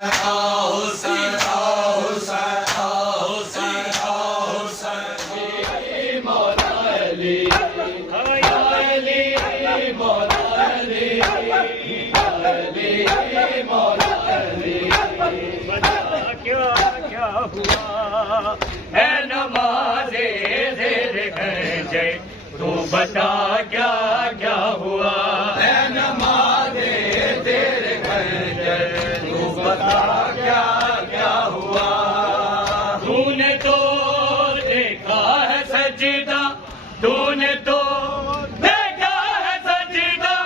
क्या हुआ है नमाज़े ज़ेर खंजर, तू बता क्या क्या हुआ है नमाज़े ज़ेर खंजर, तू बता क्या क्या हुआ। तूने तो देखा है सजदा, तूने तो देखा है सजदा,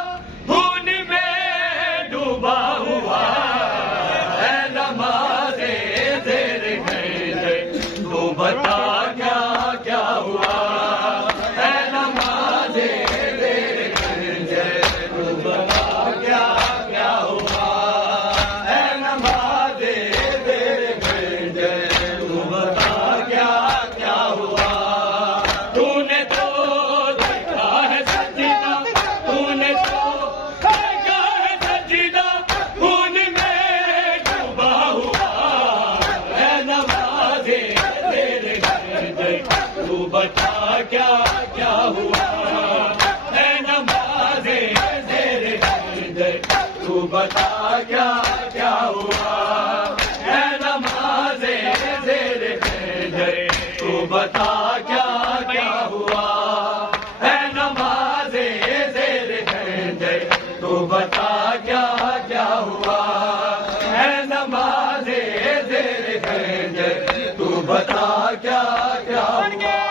खून में डूबा हुआ है नमाज़े ज़ेर खंजर, तू बता क्या क्या हुआ है नमाज़े ज़ेर खंजर, तू बता क्या क्या हुआ है नमाज़े ज़ेर खंजर, तू बता क्या क्या हुआ। तूने तो देखा है सजदा, तूने तो देखा है सजदा, खून में डूबा हुआ है नमाज़े ज़ेर खंजर, तू बता क्या क्या हुआ है नमाज़े ज़ेर खंजर, तू बता क्या क्या हुआ है नमाज़े ज़ेर खंजर, तू बता क्या क्या हुआ है नमाज़े ज़ेर खंजर, तू बता क्या क्या हुआ है नमाज़े ज़ेर खंजर, तू बता क्या क्या हुआ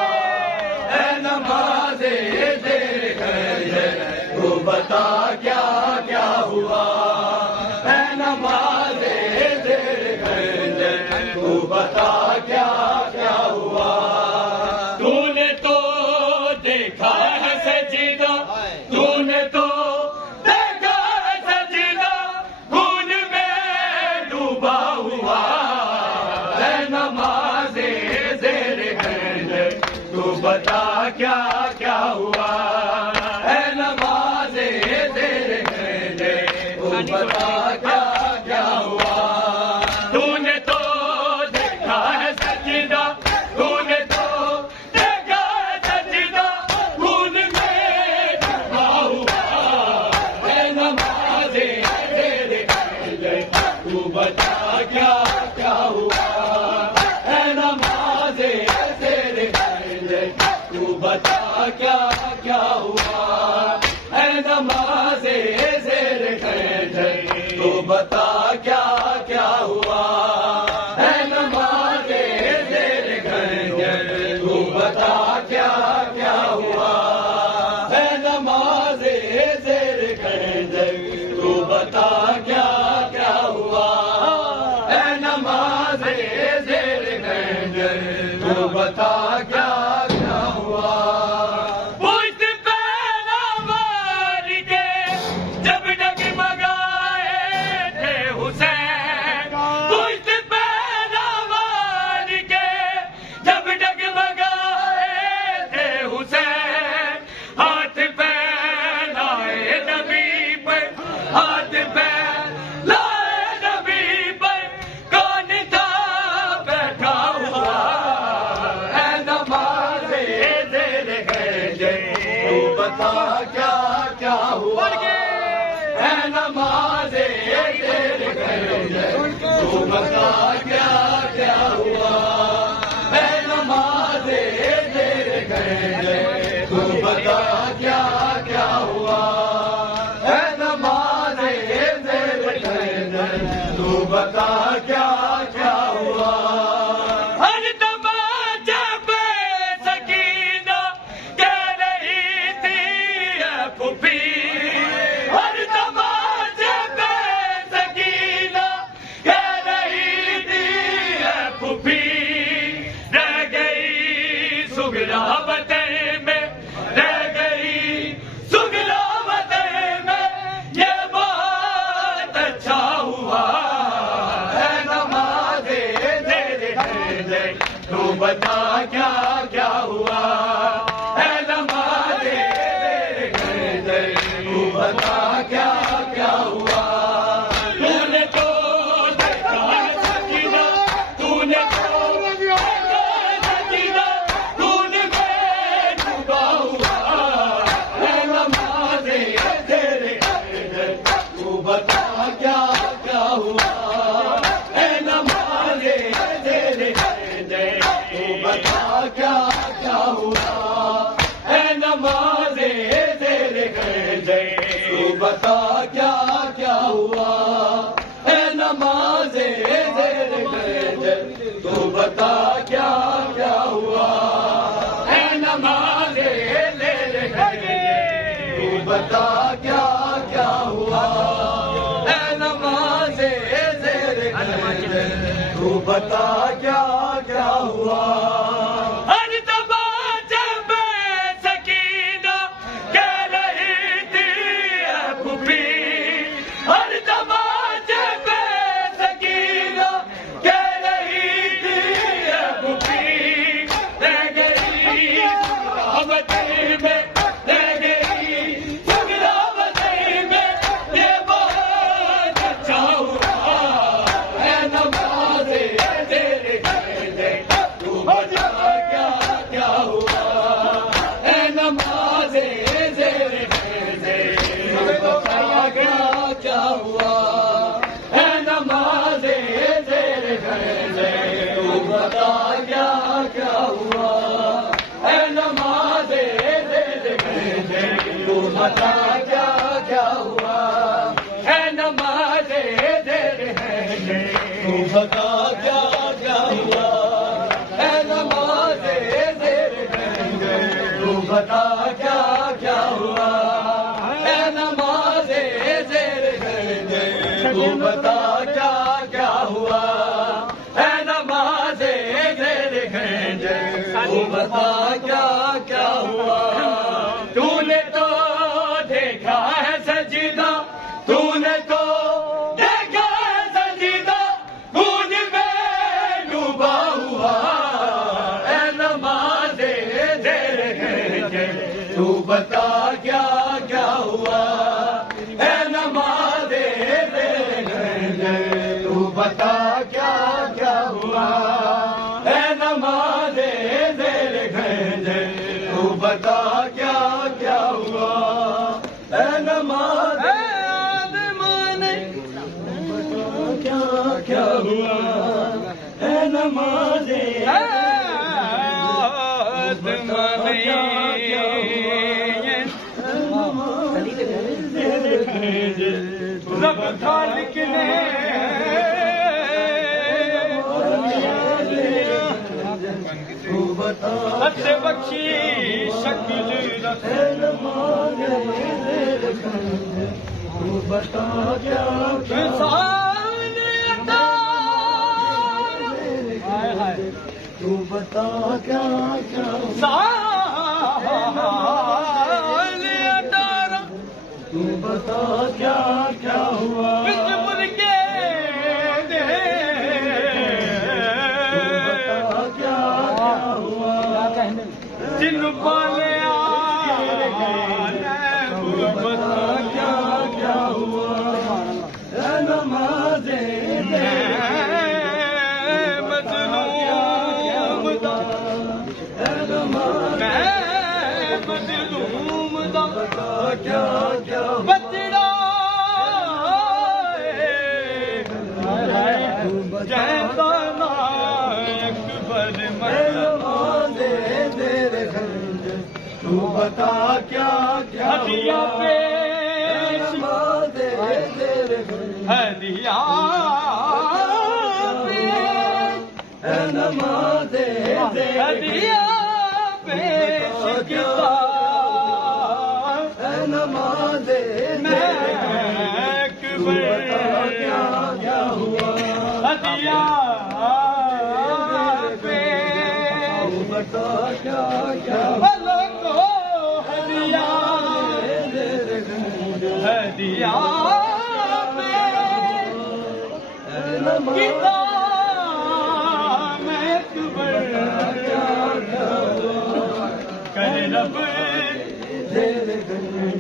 है नमाज़े ज़ेर खंजर, तू बता क्या क्या हुआ है नमाज़े ज़ेर खंजर, तू बता क्या क्या हुआ। तूने तो देखा है सजदा, तूने तो देखा है सजदा, खून में डूबा हुआ है नमाज़े ज़ेर खंजर, तू बता क्या क्या हुआ है नमाज़े ज़ेर खंजर, तू बता क्या क्या हुआ। तूने तो देखा है सजदा, तूने तो देखा है सजदा, खून में डूबा हुआ है नमाज़े ज़ेर खंजर, तू बता क्या क्या हुआ है नमाज़े ज़ेर खंजर, तू बता क्या क्या हुआ है नमाज़े ज़ेर खंजर, तू बता क्या क्या हुआ है नमाज़े ज़ेर खंजर, तू बता क्या क्या हुआ है नमाज़े ज़ेर खंजर, तू बता क्या क्या हुआ है नमाज़े ज़ेर खंजर, तू बता क्या क्या हुआ। पुष्ट पहना मार के जब डगमगाए थे हुसैन, पुष्ट पहना मार के जब डगमगाए थे हुसैन, हाथ फैलाए नबी पर, हाथ फैलाए नबी पर, कौन था बैठा हुआ है नमाज़े ज़ेर खंजर, तू बता क्या क्या हुआ है नमाज़े ज़ेर खंजर, तू बता क्या क्या हुआ है नमाज़े ज़ेर खंजर, तू बता क्या क्या हुआ है नमाज़े ज़ेर खंजर, तू बता क्या क्या हुआ। हर तमाचा पे सकीना कह रही थी है फूफी, हर तमाचे पे सकीना कह रही थी है फूफी, रह गई सुगरा वतन में, रह गई सुगरा वतन में, ये बहुत अच्छा हुआ है नमाज़े ज़ेर खंजर, तू बता क्या क्या हुआ है नमाज़े ज़ेर खंजर, तू बता क्या क्या हुआ। तूने तो देखा नमाज़े ज़ेर खंजर तू बता क्या क्या हुआ है नमाज़े ज़ेर खंजर तू बता क्या क्या हुआ है नमाज़े ज़ेर खंजर तू बता क्या क्या हुआ बता क्या क्या हुआ है नमाज़े ज़ेर खंजर तू बता क्या क्या हुआ है नमाज़े ज़ेर खंजर तू बता क्या क्या हुआ है नमाज़े ज़ेर खंजर तू बता क्या क्या हुआ है नमाज़े ज़ेर खंजर तू बता क्या क्या हुआ तूने तो देखा है सजीदा तूने तो देखा है सजीदा खून में डूबा हुआ है नमाज़े ज़ेर खंजर तू बता क्या क्या हुआ है नमाज़े ज़ेर खंजर तू बता क्या क्या हुआ है नमाज़े ज़ेर खंजर तू बता क्या क्या हुआ है नमाज़े आदमाने क्या क्या हुआ है नमाज़े आदमाने रब खालिक ने अच्छे बख्शी शक्ल रखे तू बता क्या तू बता क्या क्या तू बता क्या क्या हुआ जिन पाले बता क्या क्या हुआ है नमाज़े मज़लूम दा मज़लूम दा क्या क्या बचड़ा जैसा नायक बर नमाज़े ज़ेर खंजर तू बता क्या क्या हदिया पेश नमाज़े ज़ेर खंजर हदिया पेश नमाज़े हदिया पेश किया नमाज़े क्या क्या हुआ हदिया बता क्या क्या हदिया हदिया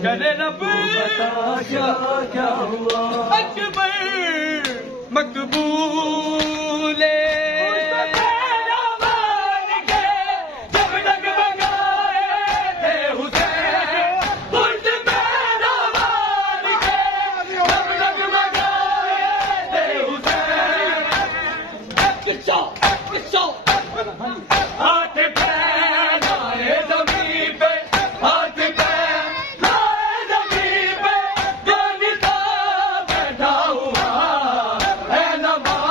करे रब क्या क्या हुआ अकबर मकबूल हाथ पैर लाए ज़मीन पे हाथ पैर लाए ज़मीन पे जो निशान बैठा हुआ है नमाज़े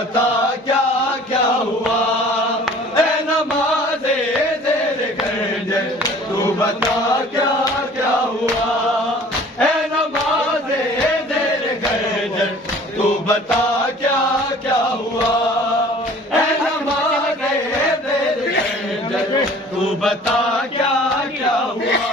बता क्या क्या हुआ, ए नमाज़े तेरे खंजर, तू बता क्या क्या हुआ, ए नमाज़े तेरे खंजर, तू बता क्या क्या हुआ, ए नमाज़े तेरे खंजर, तू बता क्या क्या हुआ।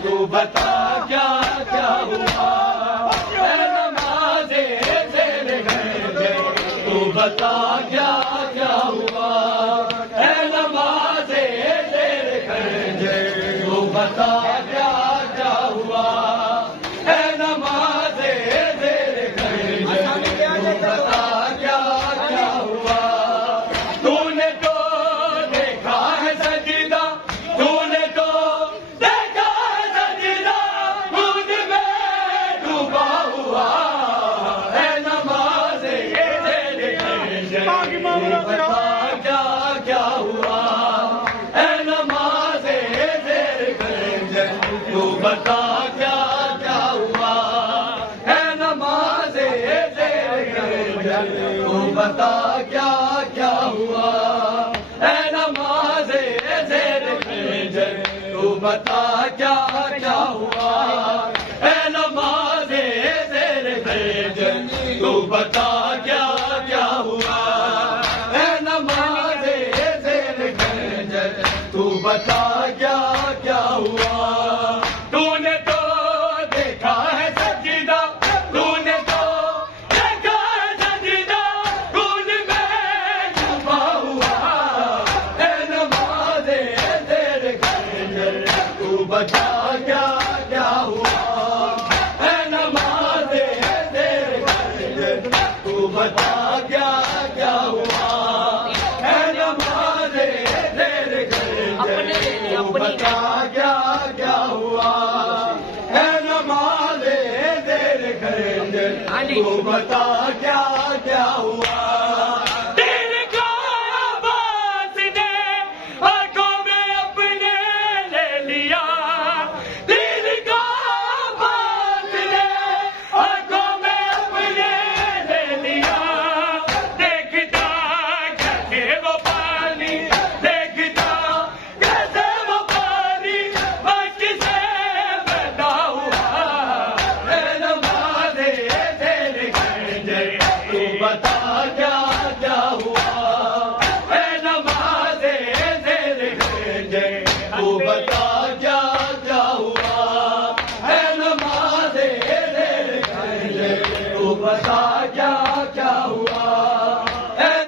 तू बता क्या क्या हुआ, ए नमाज़े तेरे खंजर, तू बता क्या क्या हुआ, ए नमाज़े तेरे खंजर, तू बता क्या क्या हुआ, ए नमाज़े तेरे खंजर, तू बता क्या क्या हुआ। तूने तो देखा है सजदा, तूने तो बता क्या क्या हुआ, ए नमाज़े तेरे खंजर, तू बता क्या क्या हुआ, ए नमाज़े तेरे खंजर, तू बता क्या क्या हुआ, ए नमाज़े तेरे खंजर, तू बता क्या क्या हुआ, ए नमाज़े तेरे खंजर, तू बता क्या क्या हुआ, तू बता क्या क्या हुआ। तूने तो देखा है सजदा, तूने तो देखा है सजदा, खून में डूबा हुआ, ए नमाज़े तेरे खंजर, तू बता क्या क्या हुआ, ए नमाज़े तेरे खंजर, तू बता क्या क्या हुआ, ए नमाज़े तेरे खंजर, तू बता क्या क्या हुआ, ए नमाज़े तेरे खंजर, तू बता क्या